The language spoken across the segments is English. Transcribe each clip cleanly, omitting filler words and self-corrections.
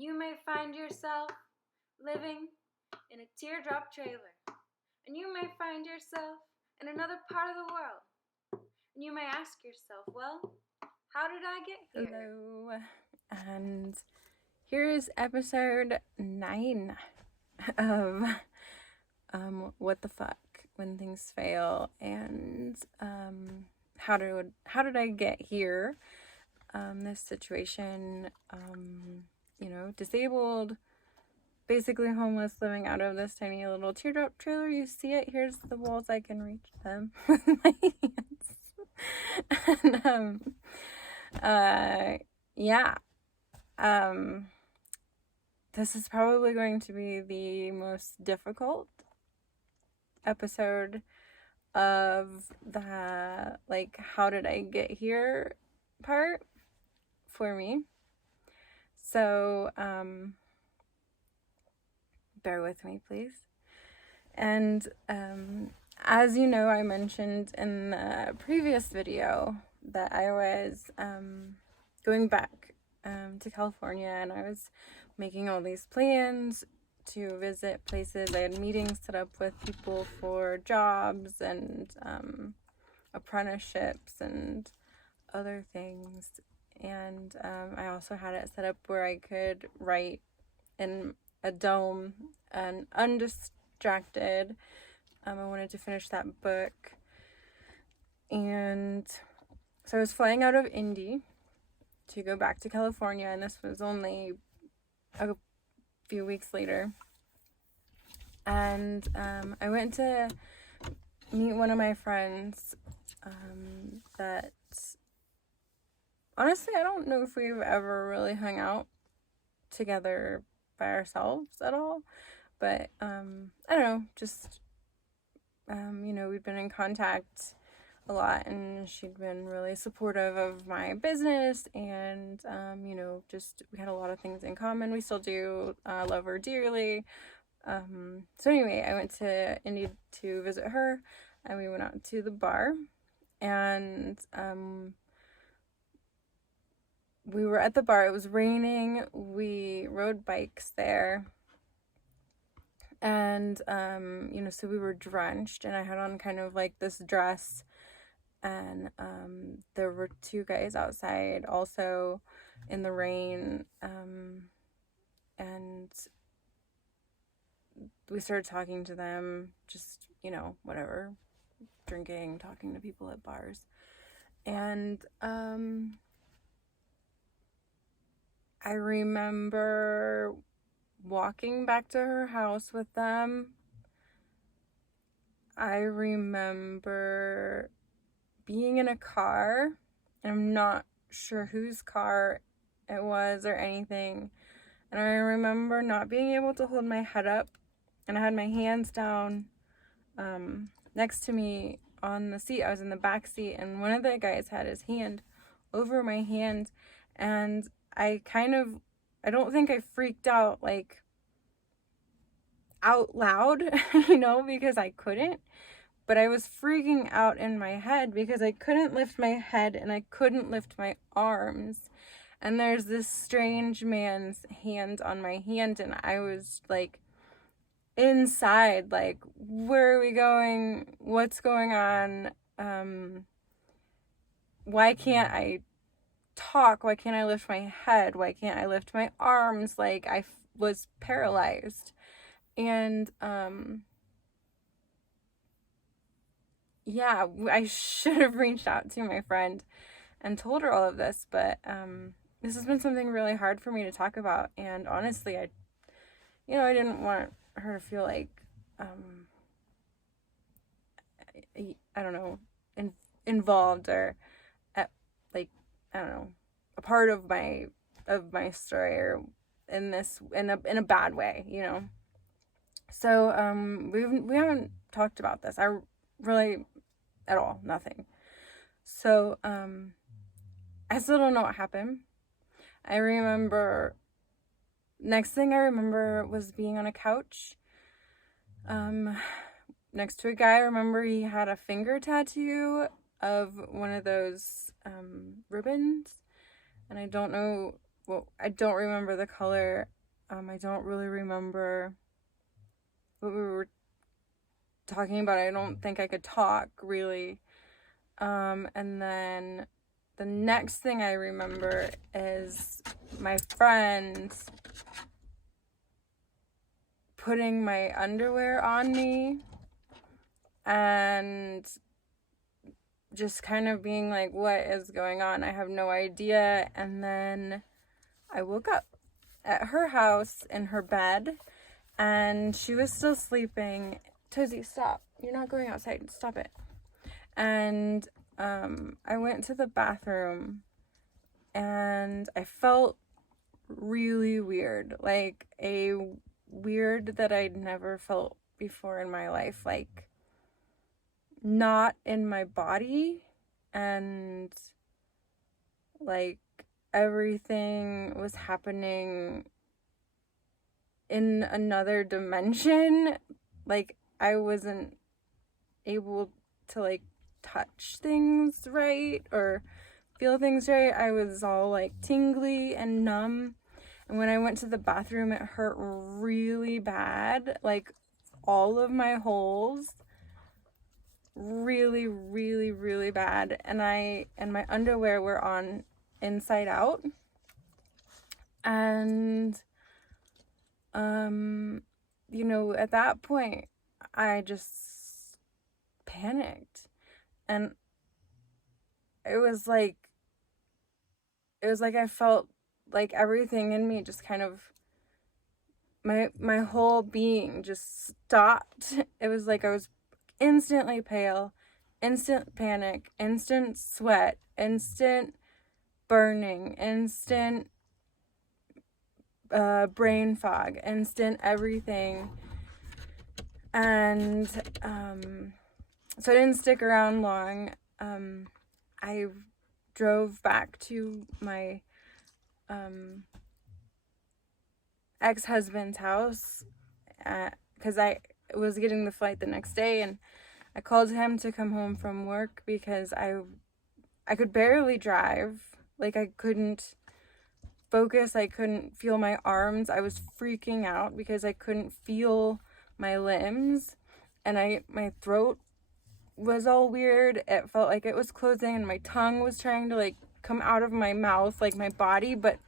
You may find yourself living in a teardrop trailer. And you may find yourself in another part of the world. And you may ask yourself, well, how did I get here? Hello, and here is episode 9 of What the Fuck When Things Fail, and how did I get here? This situation, disabled, basically homeless, living out of this tiny little teardrop trailer. You see it? Here's the walls. I can reach them with my hands. And yeah. This is probably going to be the most difficult episode of the, how did I get here part for me. So, bear with me, please. And, as you know, I mentioned in the previous video that I was, going back, to California, and I was making all these plans to visit places. I had meetings set up with people for jobs and apprenticeships and other things. And I also had it set up where I could write in a dome and undistracted. I wanted to finish that book. And so I was flying out of Indy to go back to California, and this was only a few weeks later. And I went to meet one of my friends that, honestly, I don't know if we've ever really hung out together by ourselves at all, but I don't know, just we'd been in contact a lot, and she'd been really supportive of my business, and just we had a lot of things in common. We still do. Love her dearly. So anyway, I went to Indy to visit her, and we went out to the bar, and we were at the bar. It was raining. We rode bikes there, and so we were drenched, and I had on kind of like this dress. And there were two guys outside also in the rain, and we started talking to them, just, whatever, drinking, talking to people at bars. And I remember walking back to her house with them. I remember being in a car, and I'm not sure whose car it was or anything, and I remember not being able to hold my head up, and I had my hands down next to me on the seat. I was in the back seat, and one of the guys had his hand over my hand, and I don't think I freaked out like out loud, because I couldn't. But I was freaking out in my head because I couldn't lift my head and I couldn't lift my arms. And there's this strange man's hand on my hand, and I was like inside, like, where are we going? What's going on? Why can't I talk? Why can't I lift my head? Why can't I lift my arms? Like, I was paralyzed. And yeah, I should have reached out to my friend and told her all of this, but this has been something really hard for me to talk about, and honestly, I didn't want her to feel like, I don't know, involved or, I don't know, a part of my story, or in a bad way, So we haven't talked about this. I really, at all, nothing. So I still don't know what happened. I remember, next thing I remember was being on a couch next to a guy. I remember he had a finger tattoo of one of those ribbons, and I don't know well, I don't remember the color. I don't really remember what we were talking about. I don't think I could talk really. And then the next thing I remember is my friend putting my underwear on me and just kind of being like, what is going on? I have no idea. And then I woke up at her house in her bed, and she was still sleeping. Tozy, stop. You're not going outside. Stop it. And I went to the bathroom, and I felt really weird. Like a weird that I'd never felt before in my life. Like, not in my body, and like everything was happening in another dimension. Like I wasn't able to like touch things right or feel things right. I was all like tingly and numb, and when I went to the bathroom it hurt really bad, like all of my holes, really, really, really bad. And my underwear were on inside out. And you know, at that point I just panicked, and it was like I felt like everything in me just kind of, my whole being just stopped. It was like I was instantly pale, instant panic, instant sweat, instant burning, instant brain fog, instant everything. And so I didn't stick around long. I drove back to my ex-husband's house because I was getting the flight the next day, and I called him to come home from work because I could barely drive. Like I couldn't focus, I couldn't feel my arms. I was freaking out because I couldn't feel my limbs, and my throat was all weird. It felt like it was closing, and my tongue was trying to like come out of my mouth like my body, but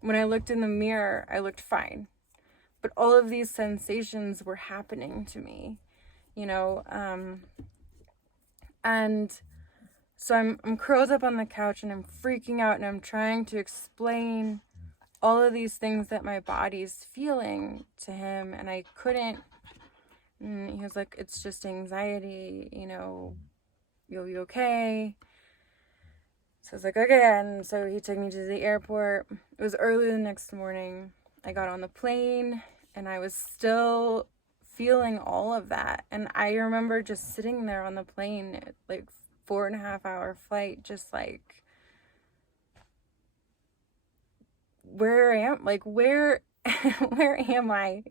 when I looked in the mirror I looked fine. But all of these sensations were happening to me, you know. And so I'm curled up on the couch and I'm freaking out, and I'm trying to explain all of these things that my body's feeling to him, and I couldn't. And he was like, it's just anxiety, you know, you'll be okay. So I was like, okay. And so he took me to the airport. It was early the next morning. I got on the plane and I was still feeling all of that. And I remember just sitting there on the plane, like 4.5 hour flight, just like, where am where am I?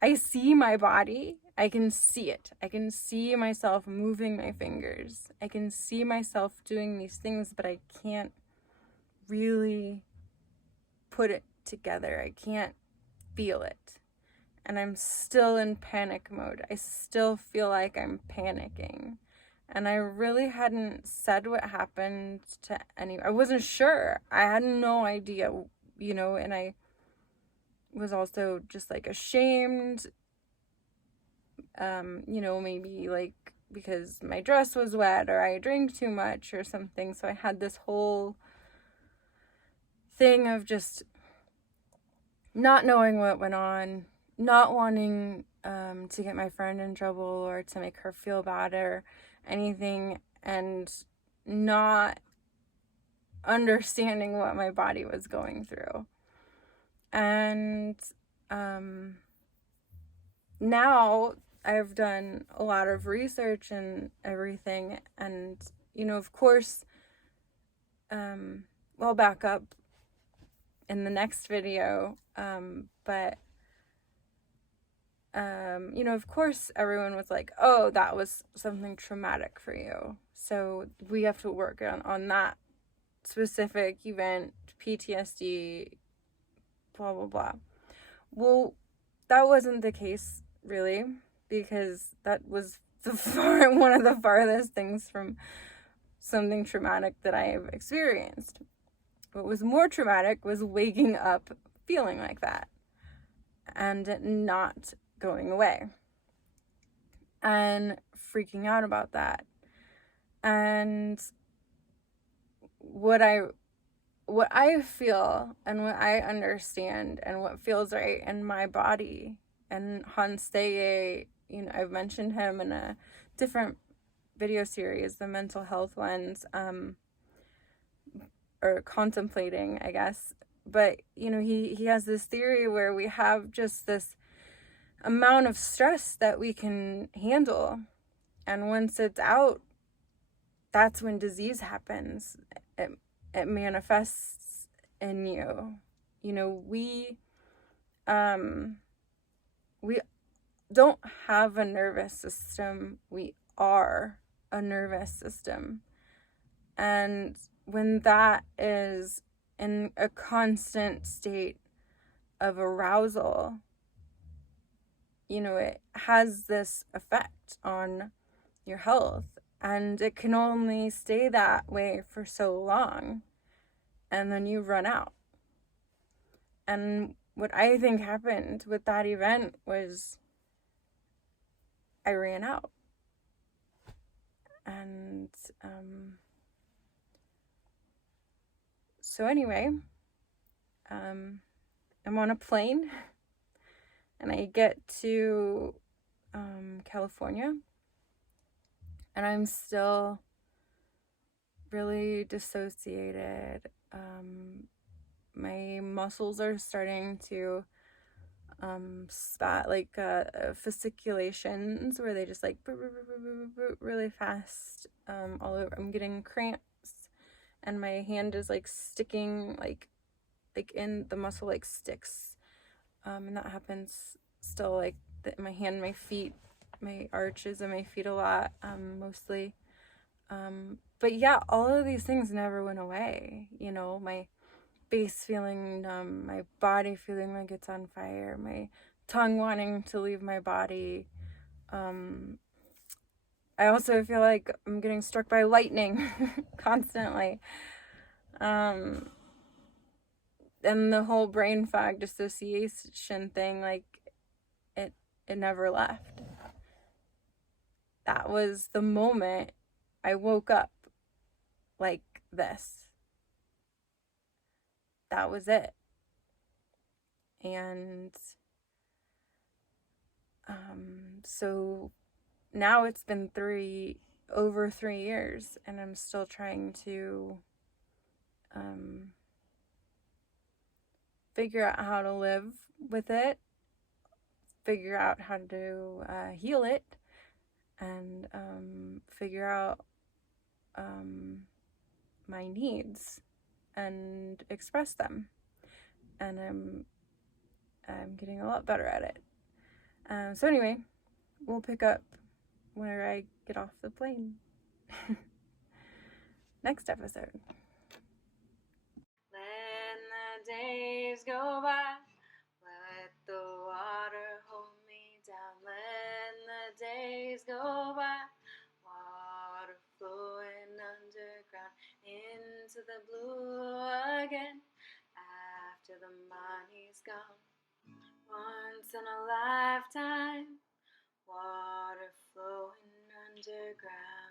I see my body. I can see it. I can see myself moving my fingers. I can see myself doing these things, but I can't really put it together. I can't feel it. And I'm still in panic mode. I still feel like I'm panicking. And I really hadn't said what happened to anyone. I wasn't sure. I had no idea, you know, and I was also just like ashamed, you know, maybe like because my dress was wet or I drank too much or something. So I had this whole thing of just not knowing what went on, not wanting to get my friend in trouble or to make her feel bad or anything, and not understanding what my body was going through. And now I've done a lot of research and everything, and you know, of course, I'll back up in the next video, but you know, of course everyone was like, oh, that was something traumatic for you, so we have to work on that specific event, PTSD, blah, blah, blah. Well, that wasn't the case, really, because that was one of the farthest things from something traumatic that I have experienced. What was more traumatic was waking up feeling like that and not going away and freaking out about that. And what I feel and what I understand and what feels right in my body, and Hans Stege, I've mentioned him in a different video series, the mental health ones, or contemplating, I guess. But, he has this theory where we have just this amount of stress that we can handle. And once it's out, that's when disease happens. It manifests in you. We don't have a nervous system. We are a nervous system. And when that is in a constant state of arousal, it has this effect on your health. And it can only stay that way for so long. And then you run out. And what I think happened with that event was I ran out. And so anyway, I'm on a plane and I get to California, and I'm still really dissociated. My muscles are starting to spat, like fasciculations, where they just like really fast all over. I'm getting cramps, and my hand is like sticking, like in the muscle, like sticks, and that happens still, like my hand, my feet, my arches of my feet a lot, mostly. But yeah, all of these things never went away. My face feeling numb, my body feeling like it's on fire, my tongue wanting to leave my body. I also feel like I'm getting struck by lightning constantly. And the whole brain fog dissociation thing, like it never left. That was the moment I woke up like this. That was it. And so now it's been over 3 years, and I'm still trying to figure out how to live with it, figure out how to heal it, and figure out my needs and express them. And I'm getting a lot better at it. So anyway, we'll pick up whenever I get off the plane. Next episode. Let the days go by. Let the water hold me down. Let the days go by. Water flowing underground into the blue again. After the money's gone. Once in a lifetime. Water flowing underground.